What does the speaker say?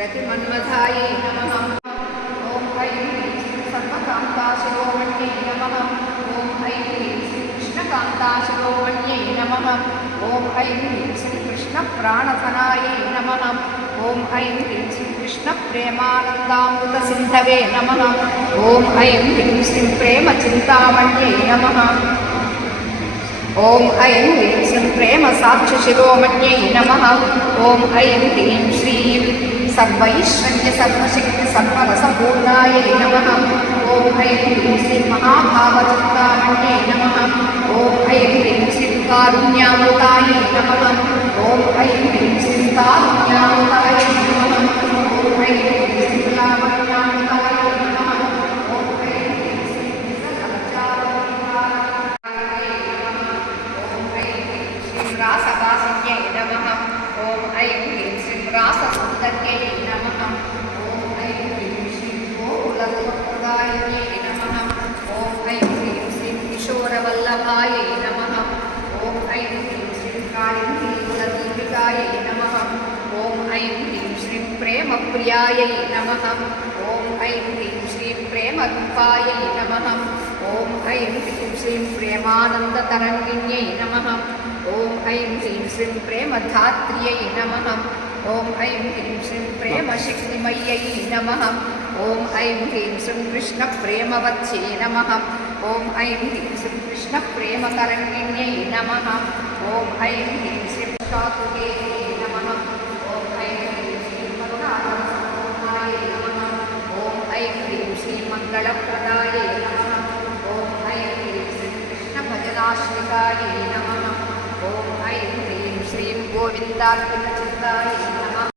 प्रतिमन्मथायै नमः। ॐ ऐं सर्वकान्ताशिरोमण्यै नमः। ॐ ऐं कृष्णकान्ताशिरोमण्यै नमः। ॐ ऐं कृष्णप्राणधनायै नमः। ॐ ऐं कृष्णप्रेमानन्दामृतसिन्धवे नमः। ॐ ऐं प्रेमचिन्तामण्यै नमः। ॐ ऐं प्रेमसाक्षिशिरोमण्यै नमः। ॐ ऐं ह्रीं श्रीं सर्वैश्वर्यसर्वशक्तिसर्वरसपूर्णायै नमः। ॐ ऐं ह्रीं श्रीं महाभावचिन्तामण्यै नमः। ॐ ऐं ह्रीं श्रीं कारुण्यामृतायै नमः। ॐ ऐं ह्रीं श्रीं कारुण्यामृतायै नमः। ॐ ऐं ह्रीं श्रीं लावण्यामृतायै नमः। ॐ ऐं ह्रीं श्रीं विसर्गचारोद्धारायै नमः। ॐ ऐं ह्रीं श्रीं रासवासिन्यै नमः। ॐ ऐं ह्रीं श्रीं राससुन्दर्यै नमः। ॐ ऐं ह्रीं श्रीं गोकुलसम्प्रदायिन्यै नमः। ॐ ऐं ह्रीं श्रीं किशोरवल्लभायै नमः। ॐ ऐं ह्रीं श्रीं कालिन्दीकुलदीपिकायै नमः। ॐ ऐं ह्रीं श्रीं प्रेमप्रियायै नमः। ॐ ऐं ह्रीं श्रीं प्रेमरूपायै नमः। ॐ ऐं ह्रीं श्रीं प्रेमानन्दतरङ्गिण्यै नमः। ॐ ऐं ह्रीं श्रीं प्रेमधात्र्यै नमः। ॐ ऐं ह्रीं श्रीं प्रेमशक्तिमय्यै नमः। ॐ ऐं ह्रीं श्रीं कृष्णप्रेमवत्यै नमः। ॐ ऐं ह्रीं श्रीं कृष्णप्रेमतरङ्गिण्यै नमः। ॐ ऐं ह्रीं श्रीं चातुर्यै नमः। ॐ ऐं ह्रीं श्रीं करुणारसपूर्णायै नमः। ॐ ऐं ह्रीं श्रीं मङ्गलप्रदायै नमः। ॐ ऐं ह्रीं श्रीं कृष्णभजनाश्रितायै नमः। ॐ ऐं ह्रीं श्रीं गोविन्दार्पित